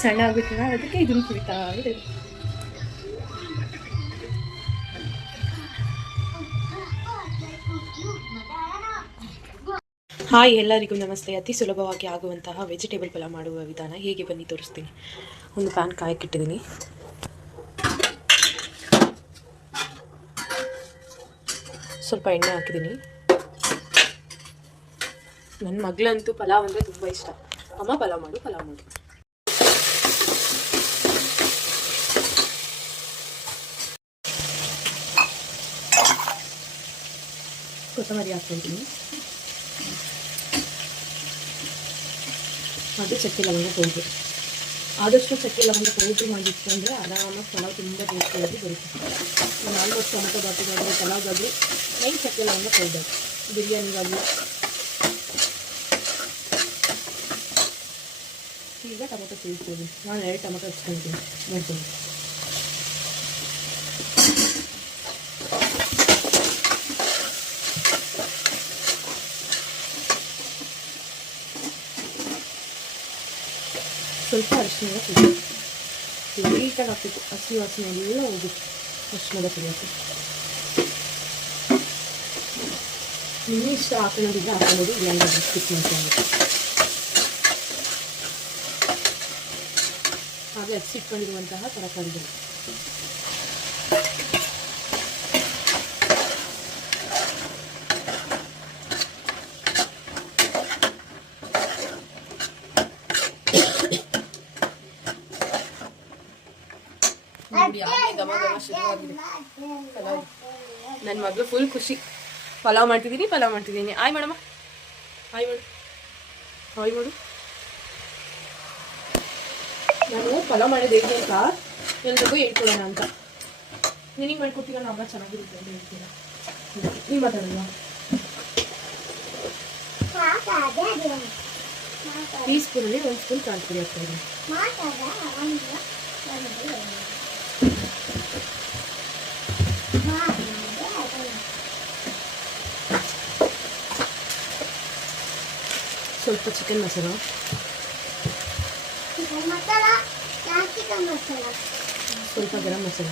ಸಣ್ಣ ಆಗ್ಬಿಟ್ರೆ ಅದಕ್ಕೆ ಇದನ್ನು ಕುಡಿತಾ ಇದೆ. ಹಾಯ್, ಎಲ್ಲರಿಗೂ ನಮಸ್ತೆ. ಅತಿ ಸುಲಭವಾಗಿ ಆಗುವಂತಹ ವೆಜಿಟೇಬಲ್ ಪಲಾವ್ ಮಾಡುವ ವಿಧಾನ ಹೇಗೆ ಬನ್ನಿ ತೋರಿಸ್ತೀನಿ. ಒಂದು ಪ್ಯಾನ್ ಕಾಯಕ್ಕಿಟ್ಟಿದ್ದೀನಿ. ಸ್ವಲ್ಪ ಎಣ್ಣೆ ಹಾಕಿದ್ದೀನಿ. ನನ್ನ ಮಗಳಂತೂ ಪಲಾವ್ ಅಂದರೆ ತುಂಬ ಇಷ್ಟ. ಅಮ್ಮ ಪಲಾವ್ ಮಾಡು. ಕೊತ್ತಂಬರಿ ಹಾಕ್ಕೊಳ್ತೀನಿ. ಅದು ಚಕ್ಕೆ ಲವಂಗ ಪೌಡ್ರು. ಆದಷ್ಟು ಚಕ್ಕೆ ಲವಂಗ ಪೌಡ್ರು ಮಾಡಿಟ್ಕೊಂಡ್ರೆ ಆರಾಮಾಗಿ ಪಲಾವ್ ತುಂಬ ಟೇಸ್ಟಿಯಾಗಿ ಬರುತ್ತೆ. ಆಲ್ಮೋಸ್ಟ್ ಟೊಮೆಟೊ ಬಾತಿಗಾಗಲಿ ಪಲಾವ್ಗಾಗಲಿ ಮೈನ್ ಚಕ್ಕೆ ಲವಂಗ ಪೌಡರ್. ಬಿರಿಯಾನಿಗಾಗಲಿ. ಈಗ ಟೊಮೆಟೊ ಸೇರಿಸ್ಬೋದು. ನಾನು 2 ಟೊಮೆಟೊ ಹಚ್ಕೊಳ್ತೀನಿ. ನೋಡ್ತೀನಿ. ಸ್ವಲ್ಪ ಅರಿಶಿಣದ ಪುಡಿ ಲೈಟಾಗಿ ಹಾಕಬೇಕು. ಹಸಿ ವಾಸನೆ ಎಲ್ಲ ಹೋಗುತ್ತೆ ಅರಿಶಿಣದ ಪುಡಿ ಹಾಕಿ. ನಿಮಗೆ ಇಷ್ಟ ಹಾಕೊಳ್ಳೋದಿಲ್ಲ ಹಾಕೊಳ್ಳೋದು, ಇಲ್ಲ ಸ್ಕಿಪ್ ಮಾಡ್ಕೊಂಡು. ಹಾಗೆ ಹಚ್ಚಿಟ್ಕೊಂಡಿರುವಂತಹ ತರಕಾರಿಗಳು ನನ್ನ ಮಗಳು ಫುಲ್ ಖುಷಿ. ಪಲಾವ್ ಮಾಡ್ತಿದ್ದೀನಿ. ಆಯ್ ಮಾಡಮ್ಮ, ಆಯ್ ಮಾಡು. ನಾನು ಪಲಾವ್ ಮಾಡೋದು ಹೇಗೆ ಅಂತ ಎಲ್ರಿಗೂ ಹೇಳ್ಕೊಡೋಣ ಅಂತ. ನಿನಗೆ ಮಾಡ್ಕೊಡ್ತೀರ ನಮ್ಮ ಚೆನ್ನಾಗಿರುತ್ತೆ ಅಂತ ಹೇಳ್ತೀರಾ. ನೀವು ಮಾತಾಡೋಣ. ಟೀ ಸ್ಪೂನಲ್ಲಿ 1 ಸ್ಪೂನ್ ಕಾಳು ಪುಡಿ ಹಾಕ್ತಾ ಇದ್ದೀನಿ. ಸ್ವಲ್ಪ ಚಿಕನ್ ಮಸಾಲ, ಸ್ವಲ್ಪ ಗರಂ ಮಸಾಲ,